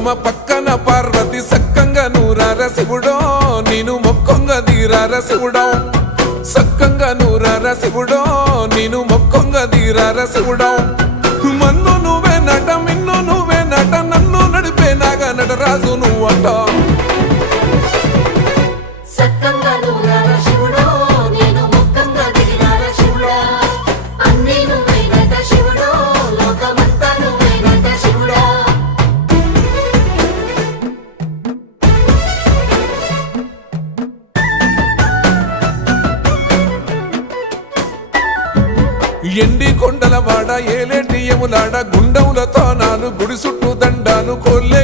పోచమ్మ పక్కన పార్వతి సక్కంగా నూరార శివుడో నేను మొక్కంగా తీరార శివుడో సక్కంగా నూరార శివుడో నేను మొక్కంగా తీరార శివుడో మన్ను నువ్వే నట మిన్ను నువ్వే నట నన్ను నడిపే నాగా నటరాజు నువ్వట ఎండి కొండల వాడ ఏలేటి యములాడ గుండములతో నాను గుడి చుట్టూ దండాను కోల్లే